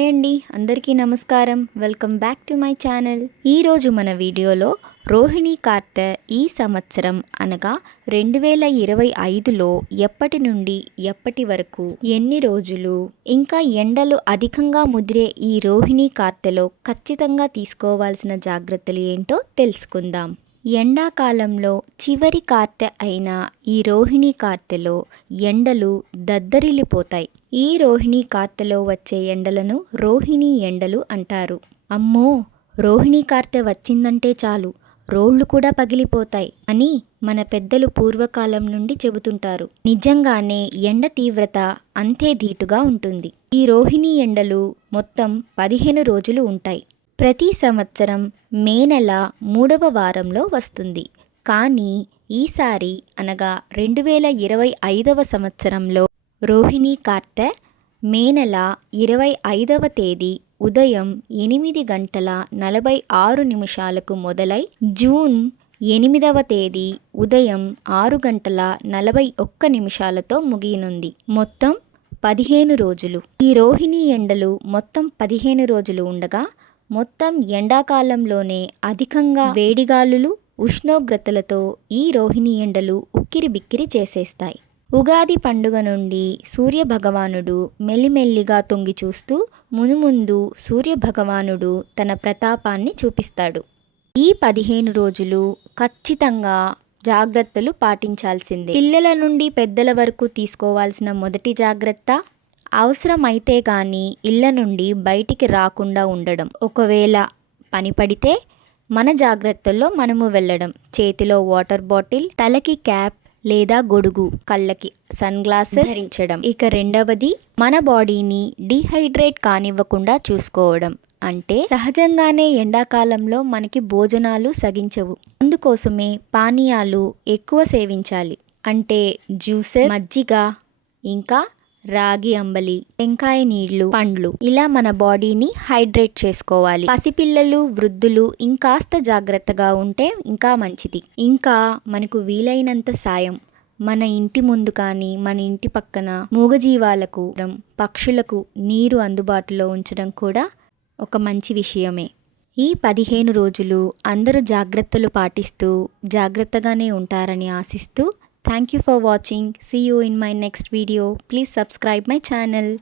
Hi అండి, అందరికీ నమస్కారం. Welcome back to my channel. ఈరోజు మన వీడియోలో రోహిణీ కార్తె ఈ సంవత్సరం అనగా 2025లో ఎప్పటి నుండి ఎప్పటి వరకు ఎన్ని రోజులు, ఇంకా ఎండలు అధికంగా ముదిరే ఈ రోహిణీ కార్తెలో ఖచ్చితంగా తీసుకోవాల్సిన జాగ్రత్తలు ఏంటో తెలుసుకుందాం. ఎండాకాలంలో చివరి కార్తె అయిన ఈ రోహిణీ కార్తెలో ఎండలు దద్దరిల్లిపోతాయి. ఈ రోహిణీ కార్తెలో వచ్చే ఎండలను రోహిణీ ఎండలు అంటారు. అమ్మో, రోహిణీ కార్తె వచ్చిందంటే చాలు రోళ్లు కూడా పగిలిపోతాయి అని మన పెద్దలు పూర్వకాలం నుండి చెబుతుంటారు. నిజంగానే ఎండ తీవ్రత అంతే ధీటుగా ఉంటుంది. ఈ రోహిణీ ఎండలు మొత్తం 15 రోజులు ఉంటాయి. ప్రతి సంవత్సరం మే నెల 3వ వారంలో వస్తుంది. కానీ ఈసారి అనగా 2025వ సంవత్సరంలో రోహిణీ కార్తె మే నెల 25వ తేదీ ఉదయం 8:46 మొదలై జూన్ 8వ తేదీ ఉదయం 6:41 ముగియనుంది. మొత్తం 15 రోజులు. ఈ రోహిణీ ఎండలు మొత్తం 15 రోజులు ఉండగా మొత్తం ఎండాకాలంలోనే అధికంగా వేడిగాలులు, ఉష్ణోగ్రతలతో ఈ రోహిణీ ఎండలు ఉక్కిరిబిక్కిరి చేసేస్తాయి. ఉగాది పండుగ నుండి సూర్యభగవానుడు మెల్లిమెల్లిగా తొంగి చూస్తూ మునుముందు సూర్యభగవానుడు తన ప్రతాపాన్ని చూపిస్తాడు. ఈ 15 రోజులు ఖచ్చితంగా జాగ్రత్తలు పాటించాల్సిందే. పిల్లల నుండి పెద్దల వరకు తీసుకోవాల్సిన మొదటి జాగ్రత్త, అవసరమైతే కానీ ఇళ్ల నుండి బయటికి రాకుండా ఉండడం. ఒకవేళ పని పడితే మన జాగ్రత్తల్లో మనము వెళ్ళడం. చేతిలో వాటర్ బాటిల్, తలకి క్యాప్ లేదా గొడుగు, కళ్ళకి సన్ గ్లాసెస్ ధరించడం. ఇక రెండవది, మన బాడీని డీహైడ్రేట్ కానివ్వకుండా చూసుకోవడం. అంటే సహజంగానే ఎండాకాలంలో మనకి భోజనాలు సగించవు. అందుకోసమే పానీయాలు ఎక్కువ సేవించాలి. అంటే జ్యూసెస్, మజ్జిగ, ఇంకా రాగి అంబలి, టెంకాయ నీళ్లు, పండ్లు, ఇలా మన బాడీని హైడ్రేట్ చేసుకోవాలి. పసిపిల్లలు, వృద్ధులు ఇంకాస్త జాగ్రత్తగా ఉంటే ఇంకా మంచిది. ఇంకా మనకు వీలైనంత సాయం మన ఇంటి ముందు కానీ మన ఇంటి పక్కన మూగజీవాలకు, పక్షులకు నీరు అందుబాటులో ఉంచడం కూడా ఒక మంచి విషయమే. ఈ 15 రోజులు అందరూ జాగ్రత్తలు పాటిస్తూ జాగ్రత్తగానే ఉంటారని ఆశిస్తూ, Thank you for watching. See you in my next video. Please subscribe my channel.